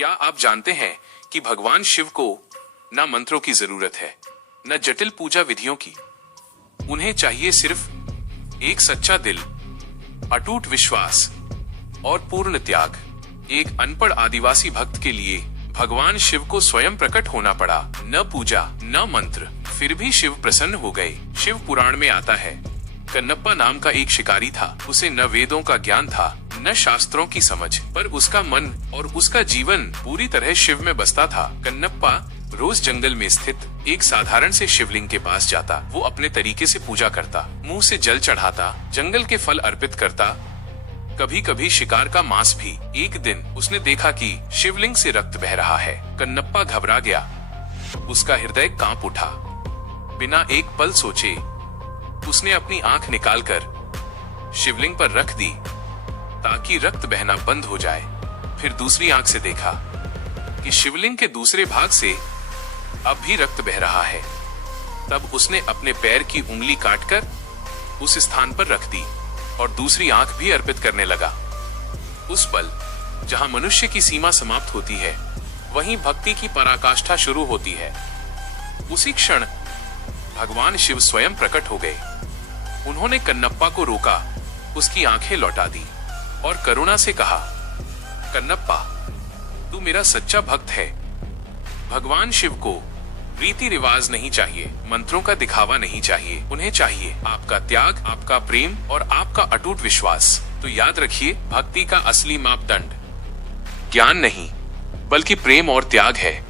क्या आप जानते हैं कि भगवान शिव को न मंत्रों की जरूरत है, न जटिल पूजा विधियों की। उन्हें चाहिए सिर्फ एक सच्चा दिल, अटूट विश्वास और पूर्ण त्याग। एक अनपढ़ आदिवासी भक्त के लिए भगवान शिव को स्वयं प्रकट होना पड़ा। न पूजा न मंत्र, फिर भी शिव प्रसन्न हो गए। शिव पुराण में आता है, कन्नप्पा नाम का एक शिकारी था। उसे न वेदों का ज्ञान था न शास्त्रों की समझ, पर उसका मन और उसका जीवन पूरी तरह शिव में बसता था। कन्नप्पा रोज जंगल में स्थित एक साधारण से शिवलिंग के पास जाता। वो अपने तरीके से पूजा करता, मुंह से जल चढ़ाता, जंगल के फल अर्पित करता, कभी कभी शिकार का मांस भी। एक दिन उसने देखा कि शिवलिंग से रक्त बह रहा है। कन्नप्पा घबरा गया, उसका हृदय कांप उठा। बिना एक पल सोचे उसने अपनी आंख निकालकर शिवलिंग पर रख दी ताकि रक्त बहना बंद हो जाए। फिर दूसरी आंख से देखा कि शिवलिंग के दूसरे भाग से अब भी रक्त बह रहा है। तब उसने अपने पैर की उंगली काटकर उस स्थान पर रख दी और दूसरी आंख भी अर्पित करने लगा। उस पल जहां मनुष्य की सीमा समाप्त होती है, वहीं भक्ति की पराकाष्ठा शुरू होती है। उसी क्षण भगवान शिव स्वयं प्रकट हो गए। उन्होंने कन्नप्पा को रोका, उसकी आंखें लौटा दी और करुणा से कहा, कन्नप्पा, तू मेरा सच्चा भक्त है। भगवान शिव को रीति रिवाज नहीं चाहिए, मंत्रों का दिखावा नहीं चाहिए। उन्हें चाहिए आपका त्याग, आपका प्रेम और आपका अटूट विश्वास। तो याद रखिए, भक्ति का असली मापदंड ज्ञान नहीं बल्कि प्रेम और त्याग है।